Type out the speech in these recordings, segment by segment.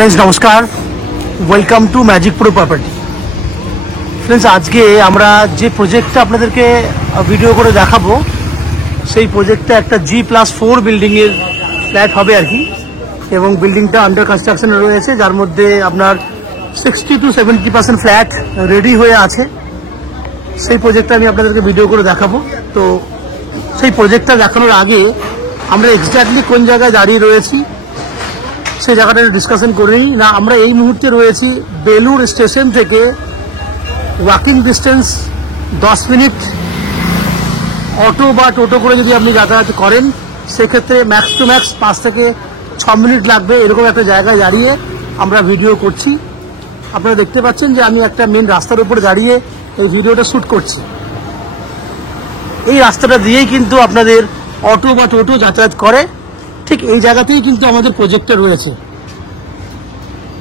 Friends नमस्कार welcome to magic pro property. Friends आज के আমরা যে প্রজেক্টটা আপনাদেরকে ভিডিও করে দেখাবো সেই প্রজেক্টটা একটা G+4 বিল্ডিং এর ফ্ল্যাট হবে আর কি, এবং বিল্ডিংটা আন্ডার কনস্ট্রাকশনে রয়েছে, যার মধ্যে আপনার 60 to 70% ফ্ল্যাট রেডি হয়ে আছে। সেই প্রজেক্টটা আমি আপনাদেরকে ভিডিও করে দেখাবো। তো সেই প্রজেক্টটা দেখানোর আগে আমরা এক্স্যাক্টলি কোন জায়গায় দাঁড়িয়ে রয়েছি সেই জায়গাটা ডিসকাশন করে নিই। না, আমরা এই মুহূর্তে রয়েছি বেলুড় স্টেশন থেকে ওয়াকিং ডিস্টেন্স 10 মিনিট। অটো বা টোটো করে যদি আপনি যাতায়াত করেন সেক্ষেত্রে ম্যাক্স টু ম্যাক্স 5 থেকে 6 মিনিট লাগবে। এরকম একটা জায়গায় দাঁড়িয়ে আমরা ভিডিও করছি। আপনারা দেখতে পাচ্ছেন যে আমি একটা মেন রাস্তার উপরে দাঁড়িয়ে এই ভিডিওটা শ্যুট করছি। এই রাস্তাটা দিয়েই কিন্তু আপনাদের অটো বা টোটো যাতায়াত করে, ঠিক এই জায়গাতেই কিন্তু আমাদের প্রজেক্টটা রয়েছে।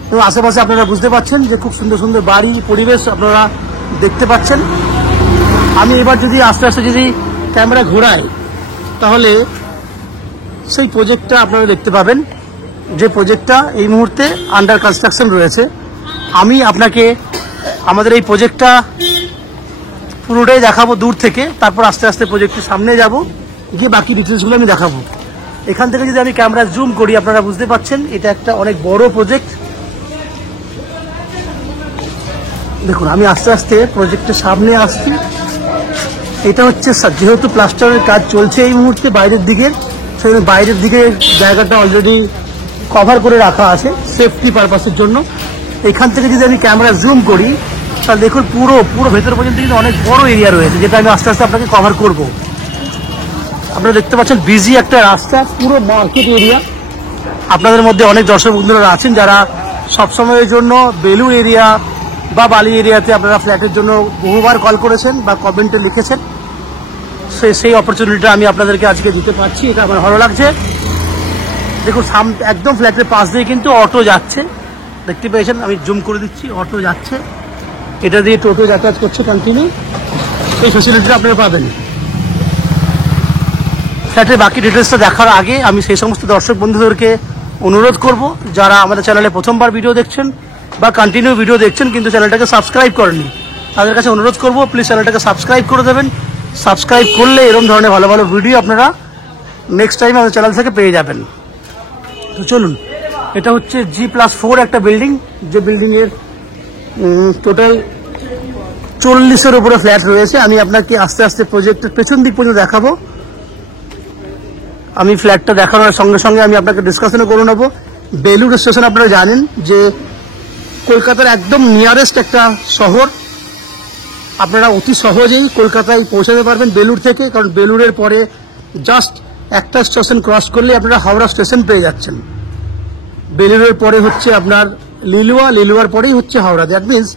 এবং আশেপাশে আপনারা বুঝতে পাচ্ছেন যে খুব সুন্দর সুন্দর বাড়ি পরিবেশ আপনারা দেখতে পাচ্ছেন। আমি এবার যদি আস্তে আস্তে যদি ক্যামেরা ঘোরাই তাহলে সেই প্রজেক্টটা আপনারা দেখতে পাবেন, যে প্রজেক্টটা এই মুহূর্তে আন্ডার কনস্ট্রাকশন রয়েছে। আমি আপনাকে আমাদের এই প্রজেক্টটা পুরোটাই দেখাবো দূর থেকে, তারপর আস্তে আস্তে প্রজেক্টের সামনে যাব, গিয়ে বাকি ডিটেলসগুলো আমি দেখাবো। এখান থেকে যদি আমি ক্যামেরা জুম করি আপনারা বুঝতে পাচ্ছেন এটা একটা অনেক বড় প্রজেক্ট। দেখুন আমি আস্তে আস্তে প্রজেক্টের সামনে আসছি। এটা হচ্ছে যেহেতু প্লাস্টারের কাজ চলছে এই মুহূর্তে বাইরের দিকে, সেখানে বাইরের দিকে জায়গাটা অলরেডি কভার করে রাখা আছে সেফটি পারপাসের জন্য। এখান থেকে যদি আমি ক্যামেরা জুম করি তাহলে দেখুন পুরো ভেতর পর্যন্ত কিন্তু অনেক বড় এরিয়া রয়েছে, যেটা আমি আস্তে আস্তে আপনাকে কভার করব। আপনারা দেখতে পাচ্ছেন বিজি একটা রাস্তা, পুরো মার্কেট এরিয়া। আপনাদের মধ্যে অনেক দর্শক বন্ধুরা আছেন যারা সবসময়ের জন্য বেলুড় এরিয়া বা বালি এরিয়াতে আপনারা ফ্ল্যাটের জন্য বহুবার কল করেছেন বা কমেন্টে লিখেছেন। সেই অপরচুনিটিটা আমি আপনাদেরকে আজকে দিতে পারছি, এটা আমার ভালো লাগছে। দেখুন একদম ফ্ল্যাটের পাশ দিয়ে কিন্তু অটো যাচ্ছে, দেখতে পেয়েছেন, আমি জুম করে দিচ্ছি, অটো যাচ্ছে, এটা দিয়ে টোটো যাতায়াত করছে কন্টিনিউ। এই ফেসিলিটিটা আপনারা পাবেন। ফ্ল্যাটের বাকি ডিটেলসটা দেখার আগে আমি সেই সমস্ত দর্শক বন্ধুদেরকে অনুরোধ করব যারা আমাদের চ্যানেলে প্রথমবার ভিডিও দেখছেন বা কন্টিনিউ ভিডিও দেখছেন কিন্তু চ্যানেলটাকে সাবস্ক্রাইব করেননি, তাদের কাছে অনুরোধ করব প্লিজ চ্যানেলটাকে সাবস্ক্রাইব করে দেবেন। সাবস্ক্রাইব করলে এরকম ধরনের ভালো ভালো ভিডিও আপনারা নেক্সট টাইম আমাদের চ্যানেল থেকে পেয়ে যাবেন। তো চলুন, এটা হচ্ছে G+4 একটা বিল্ডিং, যে বিল্ডিংয়ের টোটাল 40-এর উপরে ফ্ল্যাট রয়েছে। আমি আপনাকে আস্তে আস্তে প্রজেক্টের পেছন দিক পর্যন্ত দেখাবো। আমি ফ্ল্যাটটা দেখানোর সঙ্গে সঙ্গে আমি আপনাকে ডিসকাশনে করে নেবো। বেলুড় স্টেশন আপনারা জানেন যে কলকাতার একদম নিয়ারেস্ট একটা শহর। আপনারা অতি সহজেই কলকাতায় পৌঁছাতে পারবেন বেলুড় থেকে, কারণ বেলুড়ের পরে জাস্ট একটা স্টেশন ক্রস করলে আপনারা হাওড়া স্টেশন পেয়ে যাচ্ছেন। বেলুড়ের পরে হচ্ছে আপনার লিলুয়ার পরেই হচ্ছে হাওড়া। দ্যাট মিনস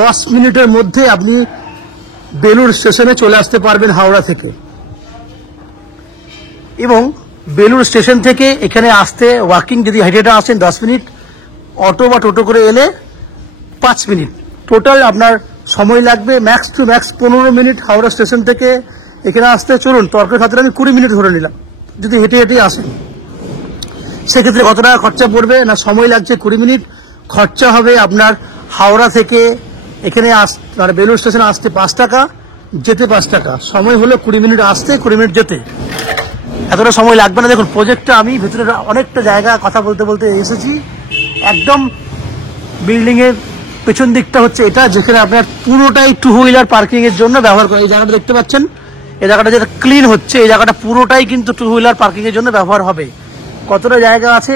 10 মিনিটের মধ্যে আপনি বেলুড় স্টেশনে চলে আসতে পারবেন হাওড়া থেকে। এবং বেলুড় স্টেশন থেকে এখানে আসতে ওয়াকিং যদি হেঁটে আসেন 10 মিনিট, অটো বা টোটো করে এলে 5 মিনিট, টোটাল আপনার সময় লাগবে max to max 15 minute Howrah station থেকে এখানে আসতে। চলুন তর্কের খাতিরে আমি 20 মিনিট ধরে নিলাম, যদি হেঁটে আসেন সেক্ষেত্রে কত টাকা খরচা পড়বে না, সময় লাগছে 20 মিনিট, খরচা হবে আপনার হাওড়া থেকে এখানে মানে বেলুড় স্টেশনে আসতে 5 টাকা, যেতে 5 টাকা, সময় হলো 20 মিনিট আসতে 20 মিনিট যেতে, এতটা সময় লাগবে না। দেখুন প্রজেক্টটা আমি ভেতরে অনেকটা জায়গা কথা বলতে বলতে এসেছি। একদম বিল্ডিং এর পেছন দিকটা হচ্ছে এটা, যেখানে আপনার পুরোটাই 2 হুইলার পার্কিং এর জন্য ব্যবহার করে। এই জায়গাটা দেখতে পাচ্ছেন, এই জায়গাটা যেটা ক্লিন হচ্ছে, এই জায়গাটা পুরোটাই কিন্তু 2 হুইলার পার্কিং এর জন্য ব্যবহার হবে। কতটা জায়গা আছে,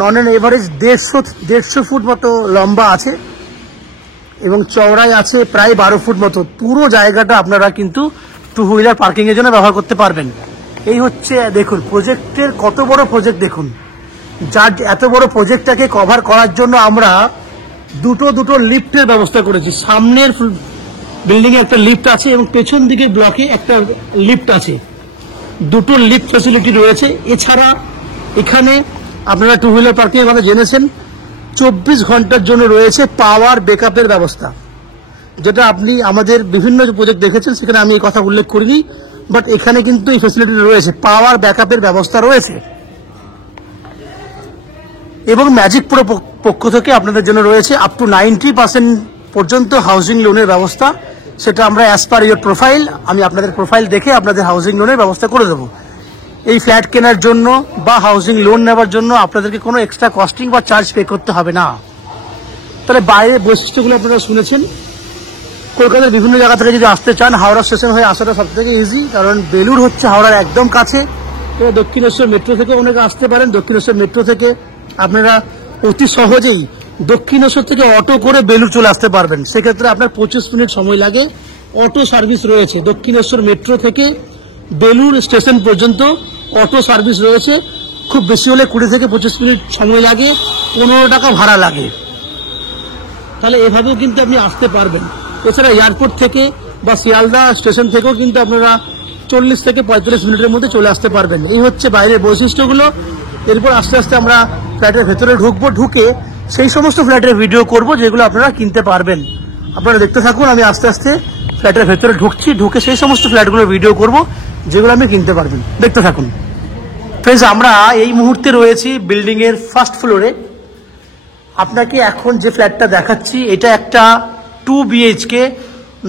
নন অ্যান এভারেজ 150 ফুট মতো লম্বা আছে এবং চওড়াই আছে প্রায় 12 ফুট মতো। পুরো জায়গাটা আপনারা কিন্তু 2 হুইলার পার্কিং এর জন্য ব্যবহার করতে পারবেন। এই হচ্ছে দেখুন প্রজেক্টের কত বড় প্রজেক্ট। দেখুন যার এত বড় প্রজেক্টটাকে কভার করার জন্য আমরা দুটো লিফটের ব্যবস্থা করেছি। সামনের বিল্ডিং এ একটা লিফট আছে এবং পেছন দিকের ব্লকে একটা লিফট আছে, দুটো লিফট ফ্যাসিলিটি রয়েছে। এছাড়া এখানে আপনারা 2 হুইলার পার্কিং এর কথা জেনেছেন, 24 ঘন্টার জন্য রয়েছে পাওয়ার ব্যাকআপের ব্যবস্থা, যেটা আপনি আমাদের বিভিন্ন প্রজেক্ট দেখেছেন সেখানে আমি এই কথা উল্লেখ করিনি, বাট এখানে কিন্তু এই ফ্যাসিলিটি রয়েছে, পাওয়ার ব্যাকআপের ব্যবস্থা রয়েছে। এবং ম্যাজিক প্রো পক্ষ থেকে আপনাদের জন্য রয়েছে আপ টু 90% পর্যন্ত হাউজিং লোনের ব্যবস্থা। সেটা আমরা অ্যাজ পার ইয়োর প্রোফাইল, আমি আপনাদের প্রোফাইল দেখে আপনাদের হাউজিং লোনের ব্যবস্থা করে দেবো। এই ফ্ল্যাট কেনার জন্য বা হাউজিং লোন নেওয়ার জন্য আপনাদেরকে কোনো এক্সট্রা কস্টিং বা চার্জ পে করতে হবে না। তাহলে বাইরের বৈশিষ্ট্যগুলো আপনারা শুনেছেন। কলকাতার বিভিন্ন জায়গা থেকে যদি আসতে চান, হাওড়া স্টেশন হয়ে আসাটা সব থেকে ইজি, কারণ বেলুড় হচ্ছে হাওড়ার একদম কাছে। তো দক্ষিণেশ্বর মেট্রো থেকে অনেকে আসতে পারেন। দক্ষিণেশ্বর মেট্রো থেকে আপনারা অতি সহজেই দক্ষিণেশ্বর থেকে অটো করে বেলুড় চলে আসতে পারবেন। সেক্ষেত্রে আপনার 25 মিনিট সময় লাগে। অটো সার্ভিস রয়েছে দক্ষিণেশ্বর মেট্রো থেকে বেলুড় স্টেশন পর্যন্ত, অটো সার্ভিস রয়েছে। খুব বেশি হলে 20 থেকে 25 মিনিট সময় লাগে, 15 টাকা ভাড়া লাগে। তাহলে এভাবেও কিন্তু আপনি আসতে পারবেন। এছাড়া এয়ারপোর্ট থেকে বা শিয়ালদা স্টেশন থেকেও কিন্তু আপনারা 40 থেকে 45 মিনিটের মধ্যে চলে আসতে পারবেন। এই হচ্ছে বাইরের বৈশিষ্ট্যগুলো। এরপর আস্তে আস্তে আমরা ফ্ল্যাটের ভেতরে ঢুকবো, ঢুকে সেই সমস্ত ফ্ল্যাটের ভিডিও করব যেগুলো আপনারা কিনতে পারবেন। আপনারা দেখতে থাকুন, আমি আস্তে আস্তে ফ্ল্যাটের ভেতরে ঢুকছি, ঢুকে সেই সমস্ত ফ্ল্যাটগুলোর ভিডিও করব যেগুলো আপনি কিনতে পারবেন। দেখতে থাকুন। ফ্রেন্ডস, আমরা এই মুহূর্তে রয়েছি বিল্ডিং এর ফার্স্ট ফ্লোরে। আপনাকে এখন যে ফ্ল্যাটটা দেখাচ্ছি এটা একটা 2 BHK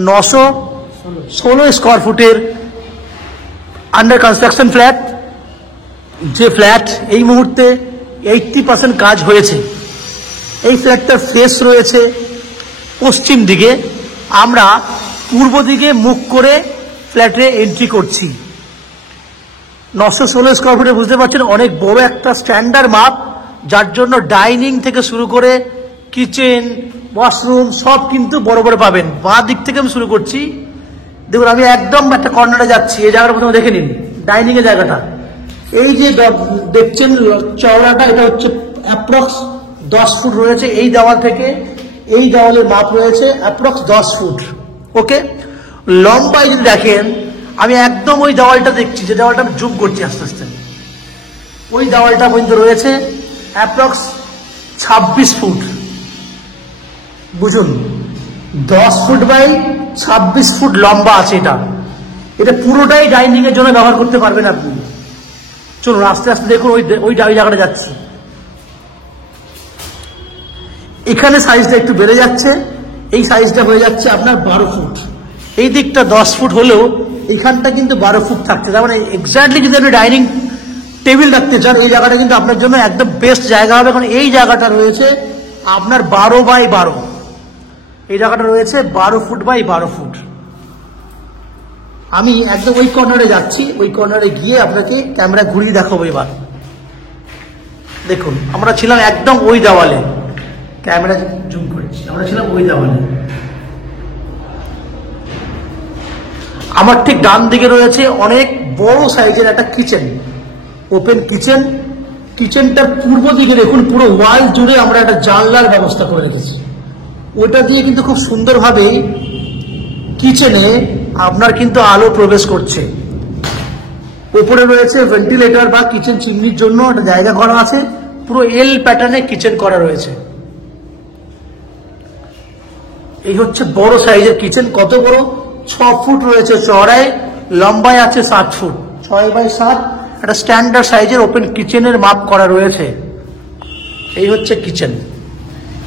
916 স্কোয়ার ফুটের আন্ডার কনস্ট্রাকশন ফ্ল্যাট। যে ফ্ল্যাট এই মুহূর্তে 80% কাজ হয়েছে। এই ফ্ল্যাটটার ফেস রয়েছে পশ্চিম দিকে। আমরা পূর্ব দিকে মুখ করে ফ্ল্যাটে এন্ট্রি করছি। 916 স্কোয়ার ফুটে বুঝতে পারছেন অনেক বড় একটা স্ট্যান্ডার্ড মাপ, যার জন্য ডাইনিং থেকে শুরু করে কিচেন, ওয়াশরুম সব কিন্তু বড় বড় পাবেন। বাঁ দিক থেকে আমি শুরু করছি। দেখুন, আমি একদম একটা কর্নারে যাচ্ছি। এই জায়গাটা প্রথমে দেখে নিন, ডাইনিং এর জায়গাটা। এই যে দেখছেন চওড়াটা, এটা হচ্ছে অ্যাপ্রক্স 10 ফুট রয়েছে। এই দেওয়াল থেকে এই দেওয়ালের মাপ রয়েছে অ্যাপ্রক্স 10 ফুট। ওকে, লম্বায় যদি দেখেন, আমি একদম ওই দেওয়ালটা দেখছি, যে দেওয়ালটা আমি জুম করছি আস্তে আস্তে। ওই দেওয়ালটা পর্যন্ত রয়েছে অ্যাপ্রক্স 26 ফুট। বুঝুন, 10 ফুট বাই 26 ফুট লম্বা আছে এটা। এটা পুরোটাই ডাইনিং এর জন্য ব্যবহার করতে পারবেন আপনি। চলুন আস্তে আস্তে দেখুন, ওই জায়গাটা যাচ্ছি। এখানে সাইজটা একটু বেড়ে যাচ্ছে। এই সাইজটা হয়ে যাচ্ছে আপনার 12 ফুট। এই দিকটা 10 ফুট হলেও এইখানটা কিন্তু 12 ফুট থাকছে। তার মানে এক্স্যাক্টলি যদি আপনি ডাইনিং টেবিল রাখতে চান, এই জায়গাটা কিন্তু আপনার জন্য একদম বেস্ট জায়গা হবে। কারণ এই জায়গাটা রয়েছে আপনার 12 বাই 12। এই জায়গাটা রয়েছে 12 ফুট বাই 12 ফুট। আমি একদম ওই কর্নারে যাচ্ছি। ওই কর্নারে গিয়ে আপনাকে ক্যামেরা ঘুরিয়ে দেখাবো। এবার দেখুন, আমরা ছিলাম একদম ওই দেওয়ালে। ক্যামেরা জুম করেছি, আমরা ছিলাম ওই দেওয়ালে। আমার ঠিক ডান দিকে রয়েছে অনেক বড় সাইজের একটা কিচেন, ওপেন কিচেন। কিচেনটার পূর্ব দিকে দেখুন, পুরো ওয়াল জুড়ে আমরা একটা জানলার ব্যবস্থা করে রেখেছি। ওটা দিয়ে কিন্তু খুব সুন্দরভাবে কিচেনে আপনার কিন্তু আলো প্রবেশ করছে। উপরে রয়েছে ভেন্টিলেটর বা কিচেন চিমনির জন্য একটা জায়গা করা আছে। পুরো এল প্যাটার্নে কিচেন করা রয়েছে। এই হচ্ছে বড় সাইজের কিচেন। কত বড়? 6 ফুট রয়েছে চওড়ায়, লম্বায় আছে 7 ফুট। 6 বাই 7 একটা স্ট্যান্ডার্ড সাইজের ওপেন কিচেনের মাপ করা রয়েছে। এই হচ্ছে কিচেন।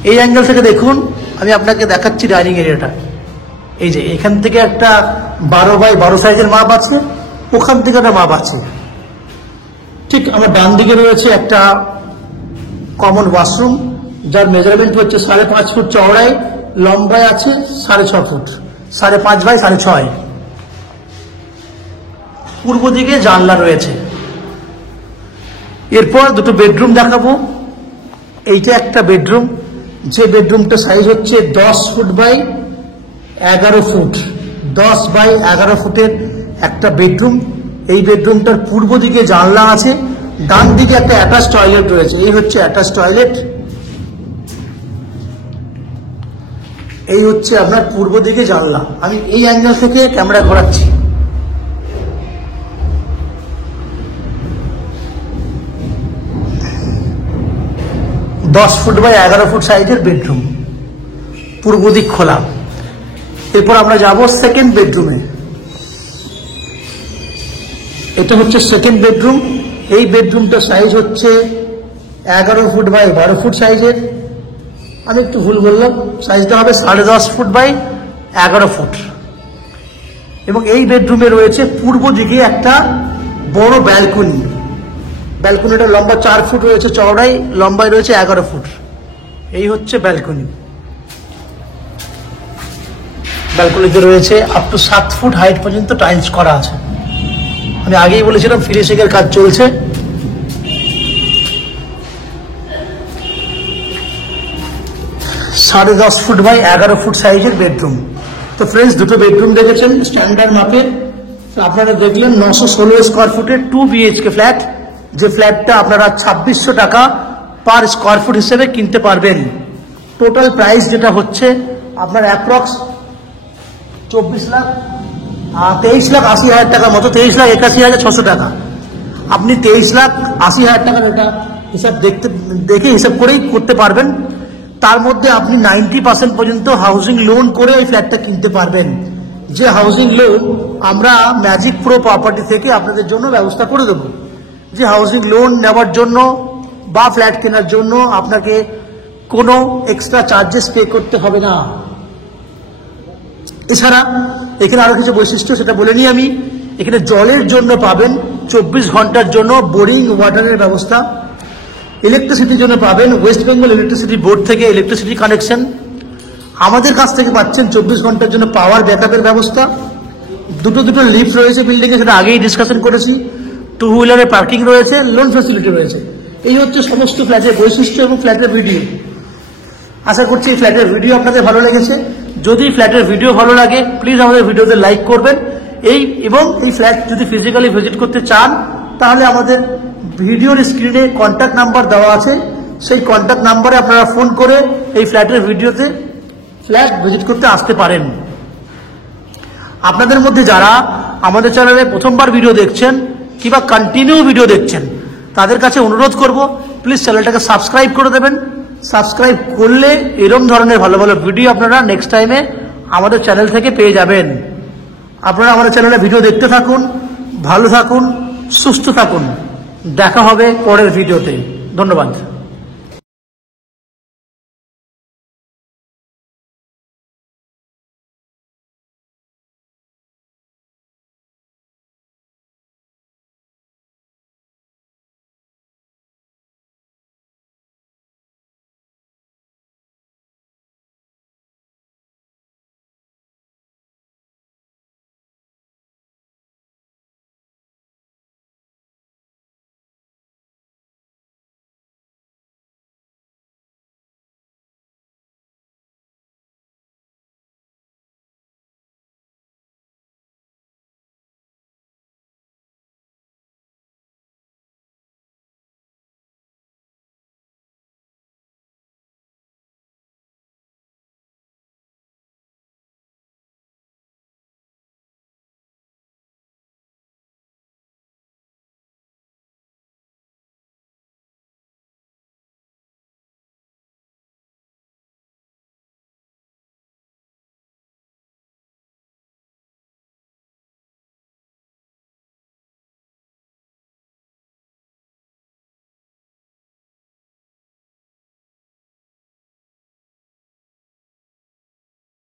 এই অ্যাঙ্গেল থেকে দেখুন, আমি আপনাকে দেখাচ্ছি ডাইনিং এরিয়াটা। এই যে এখান থেকে একটা 12 বাই 12 সাইজের মাপ আছে, ওখান থেকে একটা মাপ আছে। ঠিক আমার ডান দিকে রয়েছে একটা কমন ওয়াশরুম, যার মেজারমেন্ট হচ্ছে 5.5 ফুট চওড়ায়, লম্বায় আছে 6.5 ফুট, 5.5 বাই 6.5। পূর্ব দিকে জানলা রয়েছে। এরপর দুটো বেডরুম দেখাবো। এইটা একটা বেডরুম, যে বেডরুমটা সাইজ হচ্ছে 10 ফুট বাই 11 ফুট। 10 বাই 11 ফুটের একটা বেডরুম। এই বেডরুমটার পূর্ব দিকে জানলা আছে, ডান দিকে একটা অ্যাটাচ টয়লেট রয়েছে। এই হচ্ছে অ্যাটাচ টয়লেট। এই হচ্ছে আপনার পূর্ব দিকে জানলা। আমি এই অ্যাঙ্গেল থেকে ক্যামেরা ঘোরাচ্ছি। দশ ফুট বাই 11 ফুট সাইজের বেডরুম, পূর্ব দিক খোলা। এরপর আমরা যাব সেকেন্ড বেডরুমে। এটা হচ্ছে সেকেন্ড বেডরুম। এই বেডরুমটার সাইজ হচ্ছে 11 ফুট বাই 12 ফুট সাইজের, আমি একটু ভুল বললাম, সাইজটা হবে 10.5 ফুট বাই 11 ফুট। এবং এই বেডরুমে রয়েছে পূর্ব দিকে একটা বড় ব্যালকনি। ব্যালকনিটা লম্বা 4 ফুট রয়েছে, চওড়াই লম্বায় রয়েছে 11 ফুট। এই হচ্ছে ব্যালকনি। ব্যালকনিতে রয়েছে আপ টু 7 ফুট হাইট পর্যন্ত টাইলস করা আছে। আমি আগেই বলেছিলাম ফিনিশিং এর কাজ চলছে। সাড়ে 10 ফুট বাই 11 ফুট সাইজের বেডরুম। তো ফ্রেন্ডস, দুটো বেডরুম দেখেছেন স্ট্যান্ডার্ড মাপে। আপনারা দেখলেন 916 স্কোয়ার ফুটের 2 BHK ফ্ল্যাট, যে ফ্ল্যাটটা আপনারা 2600 টাকা পার স্কোয়ার ফুট হিসেবে কিনতে পারবেন। টোটাল প্রাইস যেটা হচ্ছে আপনার অ্যাপ্রক্স 23,80,000 টাকার মতো, 23,81,600 টাকা। আপনি 23,80,000 টাকার এটা হিসাব দেখে হিসাব করেই করতে পারবেন। তার মধ্যে আপনি 90% পর্যন্ত হাউজিং লোন করে এই ফ্ল্যাটটা কিনতে পারবেন, যে হাউজিং লোন আমরা ম্যাজিক প্রো প্রপার্টি থেকে আপনাদের জন্য ব্যবস্থা করে দেব। যে হাউজিং লোন নেওয়ার জন্য বা ফ্ল্যাট কেনার জন্য আপনাকে কোনো এক্সট্রা চার্জেস পে করতে হবে না। এছাড়া এখানে আরো কিছু বৈশিষ্ট্য সেটা বলে নিই আমি। এখানে জলের জন্য পাবেন 24 ঘন্টার জন্য বোরিং ওয়াটারের ব্যবস্থা। ইলেকট্রিসিটির জন্য পাবেন ওয়েস্ট বেঙ্গল ইলেকট্রিসিটি বোর্ড থেকে ইলেকট্রিসিটি কানেকশন। আমাদের কাছ থেকে পাচ্ছেন 24 ঘন্টার জন্য পাওয়ার ব্যাকআপের ব্যবস্থা। দুটো লিফট রয়েছে বিল্ডিংয়ে, সেটা আগেই ডিসকাশন করেছি। 2 হুইলারের পার্কিং রয়েছে, লোন ফ্যাসিলিটি রয়েছে। এই হচ্ছে সমস্ত ফ্ল্যাটের বৈশিষ্ট্য এবং ফ্ল্যাটের ভিডিও। আশা করছি এই ফ্ল্যাটের ভিডিও আপনাদের ভালো লেগেছে। যদি ফ্ল্যাটের ভিডিও ভালো লাগে প্লিজ আমাদের ভিডিওতে লাইক করবেন। এবং এই ফ্ল্যাট যদি ফিজিক্যালি ভিজিট করতে চান তাহলে আমাদের ভিডিওর স্ক্রিনে কন্ট্যাক্ট নাম্বার দেওয়া আছে, সেই কন্ট্যাক্ট নাম্বারে আপনারা ফোন করে এই ফ্ল্যাটের ভিডিওতে ফ্ল্যাট ভিজিট করতে আসতে পারেন। আপনাদের মধ্যে যারা আমাদের চ্যানেলে প্রথমবার ভিডিও দেখছেন কিংবা কন্টিনিউ ভিডিও দেখছেন তাদের কাছে অনুরোধ করব প্লিজ চ্যানেলটাকে সাবস্ক্রাইব করে দেবেন। সাবস্ক্রাইব করলে এরকম ধরনের ভালো ভালো ভিডিও আপনারা নেক্সট টাইমে আমাদের চ্যানেল থেকে পেয়ে যাবেন। আপনারা আমাদের চ্যানেলে ভিডিও দেখতে থাকুন, ভালো থাকুন, সুস্থ থাকুন। দেখা হবে পরের ভিডিওতে। ধন্যবাদ।